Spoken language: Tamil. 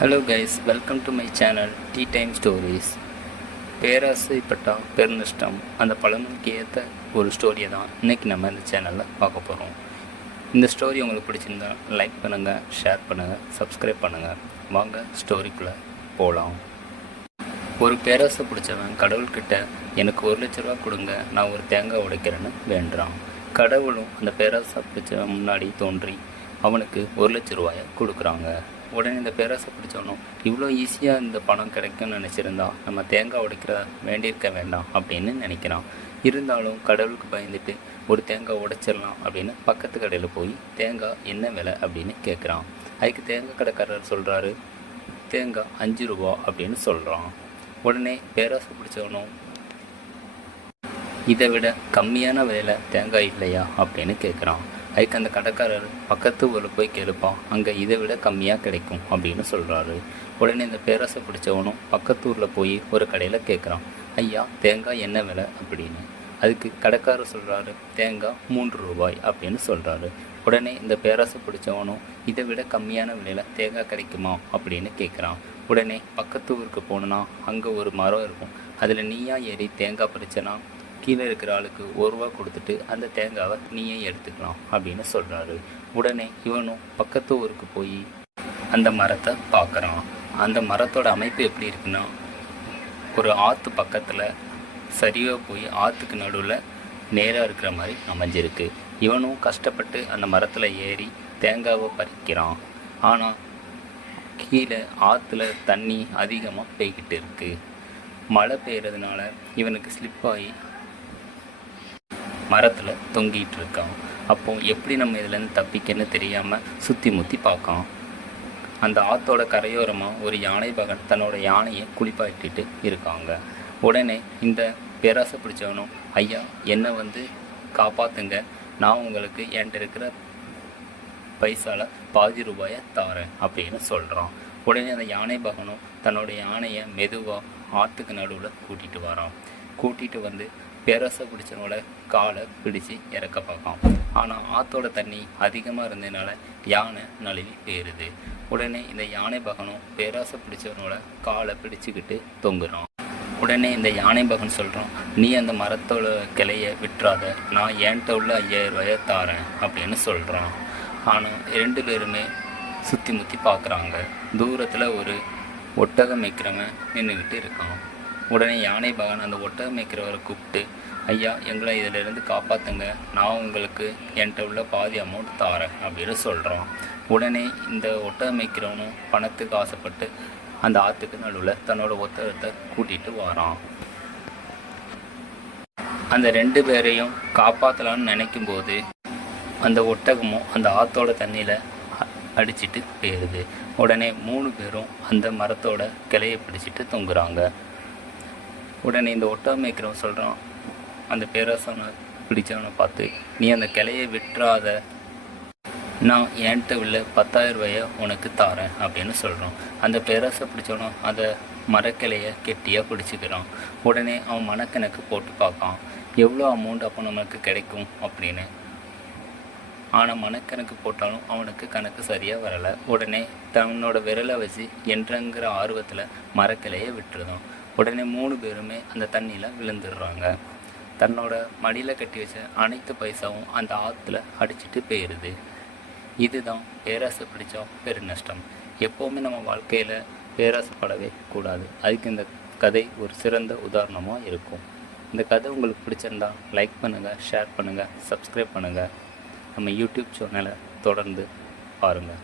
Hello guys, welcome to my channel tea time stories. பேராசைப்பட்டா பெருநஷ்டம், அந்த பழமொழிக்கு ஏற்ற ஒரு ஸ்டோரியை தான் இன்றைக்கி நம்ம இந்த சேனலில் பார்க்க போகிறோம். இந்த ஸ்டோரி உங்களுக்கு பிடிச்சிருந்தா லைக் பண்ணுங்கள், ஷேர் பண்ணுங்கள், சப்ஸ்கிரைப் பண்ணுங்கள். வாங்க ஸ்டோரிக்குள்ளே போகலாம். ஒரு பேராசை பிடிச்சவன் கடவுள்கிட்ட எனக்கு 1,00,000 ரூபா கொடுங்க, நான் ஒரு தேங்காய் உடைக்கிறேன்னு வேண்டுறான். கடவுளும் அந்த பேராசை பிடிச்சவன் முன்னாடி தோன்றி அவனுக்கு 1,00,000 ரூபாயை கொடுக்குறாங்க. உடனே இந்த பேராசை பிடிச்சவனும் இவ்வளோ ஈஸியாக இந்த பணம் கிடைக்கும்னு நினச்சிருந்தா நம்ம தேங்காய் உடைக்கிற வேண்டியிருக்க வேண்டாம் அப்படின்னு நினைக்கிறான். இருந்தாலும் கடவுளுக்கு பயந்துட்டு ஒரு தேங்காய் உடைச்சிடலாம் அப்படின்னு பக்கத்து கடையில் போய் தேங்காய் என்ன விலை அப்படின்னு கேட்குறான். அதுக்கு தேங்காய் கடைக்காரர் சொல்கிறாரு, தேங்காய் 5 ரூபா அப்படின்னு சொல்கிறான். உடனே பேராசை பிடிச்சவனும் இதை விட கம்மியான விலையில் தேங்காய் இல்லையா அப்படின்னு கேட்குறான். அதுக்கு அந்த கடைக்காரர் பக்கத்து ஊரில் போய் கேளுப்பான், அங்கே இதை விட கம்மியாக கிடைக்கும் அப்படின்னு சொல்கிறாரு. உடனே இந்த பேராசை பிடிச்சவனும் பக்கத்து ஊரில் போய் ஒரு கடையில் கேட்குறான், ஐயா தேங்காய் என்ன விலை அப்படின்னு. அதுக்கு கடைக்காரர் சொல்கிறாரு, தேங்காய் 3 ரூபாய் அப்படின்னு சொல்கிறாரு. உடனே இந்த பேராசை பிடிச்சவனும் இதை விட கம்மியான விலையில் தேங்காய் கிடைக்குமா அப்படின்னு கேட்குறான். உடனே பக்கத்து ஊருக்கு போனோன்னா அங்கே ஒரு மரம் இருக்கும், அதில் நீயா ஏறி தேங்காய் பறிச்சனா கீழே இருக்கிற ஆளுக்கு 1 ரூபா கொடுத்துட்டு அந்த தேங்காவை நீயே எடுத்துக்கலாம் அப்படின்னு சொல்கிறாரு. உடனே இவனும் பக்கத்து ஊருக்கு போய் அந்த மரத்தை பார்க்குறான். அந்த மரத்தோட அமைப்பு எப்படி இருக்குன்னா, ஒரு ஆற்று பக்கத்தில் சரியாக போய் ஆற்றுக்கு நடுவில் நேராக இருக்கிற மாதிரி அமைஞ்சிருக்கு. இவனும் கஷ்டப்பட்டு அந்த மரத்தில் ஏறி தேங்காவை பறிக்கிறான். ஆனால் கீழே ஆற்றுல தண்ணி அதிகமாக பெய்கிட்டு இருக்கு. மழை பெய்கிறதுனால இவனுக்கு ஸ்லிப்பாகி மரத்தில் தொங்கிட்டு இருக்கான். அப்போ எப்படி நம்ம இதுலேருந்து தப்பிக்கன்னு தெரியாமல் சுற்றி முற்றி பார்க்கான். அந்த ஆற்றோட கரையோரமாக ஒரு யானை பகன் தன்னோட யானையை குளிப்பாட்டிட்டு இருக்காங்க. உடனே இந்த பேராசை பிடிச்சவனும், ஐயா என்னை காப்பாற்றுங்க, நான் உங்களுக்கு என்கிட்ட இருக்கிற பைசாவில் பாதி ரூபாயை தாரேன் அப்படின்னு சொல்கிறான். உடனே அந்த யானை பகனும் தன்னோட யானையை மெதுவாக ஆற்றுக்கு நடுவில் கூட்டிகிட்டு வரான். கூட்டிகிட்டு பேராசை பிடிச்சவனோட காலை பிடிச்சி இறக்க பார்க்கான். ஆனால் ஆற்றோட தண்ணி அதிகமாக இருந்ததுனால யானை நழுவி போயிடுது. உடனே இந்த யானை பகனும் பேராசை பிடிச்சவனோட காலை பிடிச்சிக்கிட்டு தொங்குறான். உடனே இந்த யானை பகன் சொல்கிறான், நீ அந்த மரத்தோட கிளையை விட்டுறாத, நான் என்கிட்ட உள்ள 5,000 ரூபாயை தாரேன் அப்படின்னு சொல்கிறான். ஆனால் 2 பேருமே சுற்றி முற்றி பார்க்குறாங்க. தூரத்தில் ஒரு ஒட்டகம் மேய்க்கிறவன் நின்றுக்கிட்டு இருக்கான். உடனே யானை பகன் அந்த ஒட்டகம் மேய்க்கிறவரை கூப்பிட்டு, ஐயா எங்களை இதிலிருந்து காப்பாற்றுங்க, நான் உங்களுக்கு என்கிட்ட உள்ள பாதி அமௌண்ட் தாரேன் அப்படின்னு சொல்கிறான். உடனே இந்த ஒட்டகம் மேய்க்கிறவனும் பணத்துக்கு ஆசைப்பட்டு அந்த ஆற்றுக்கு நடுவில் தன்னோட ஒட்டகத்தை கூட்டிகிட்டு வரான். அந்த 2 பேரையும் காப்பாற்றலான்னு நினைக்கும்போது அந்த ஒட்டகமும் அந்த ஆற்றோட தண்ணியில் அடிச்சிட்டு போயிடுது. உடனே 3 பேரும் அந்த மரத்தோட கிளையை பிடிச்சிட்டு தொங்குறாங்க. உடனே இந்த ஒட்டகம் மேய்க்கிறவன் சொல்கிறான், அந்த பேராசனை பிடிச்சவனை பார்த்து, நீ அந்த கிளையை விட்டுறாத, நான் என்கிட்ட உள்ள 10,000 ரூபாயை உனக்கு தாரேன் அப்படின்னு சொல்கிறான். அந்த பேராசை பிடிச்சவனும் அந்த மரக்கிளையை கெட்டியாக பிடிச்சிக்கிறான். உடனே அவன் மனக்கணக்கு போட்டு பார்க்கான், எவ்வளோ அமௌண்ட் அப்போ நமக்கு கிடைக்கும் அப்படின்னு. ஆனால் மனக்கணக்கு போட்டாலும் அவனுக்கு கணக்கு சரியாக வரலை. உடனே தன்னோட விரலை வச்சு என்றங்கிற ஆர்வத்தில் மரக்கிளையை விட்டுருதான். உடனே 3 பேருமே அந்த தண்ணியில் விழுந்துடுறாங்க. தன்னோட மடியில் கட்டி வச்ச அனைத்து பைசாவும் அந்த ஆற்றுல அடிச்சுட்டு போயிடுது. இதுதான் பேராசை பிடிச்சா பெருநஷ்டம். எப்போவுமே நம்ம வாழ்க்கையில் பேராசைப்படவே கூடாது. அதுக்கு இந்த கதை ஒரு சிறந்த உதாரணமாக இருக்கும். இந்த கதை உங்களுக்கு பிடிச்சிருந்தா லைக் பண்ணுங்கள், ஷேர் பண்ணுங்கள், சப்ஸ்கிரைப் பண்ணுங்கள். நம்ம யூடியூப் சேனலை தொடர்ந்து பாருங்கள்.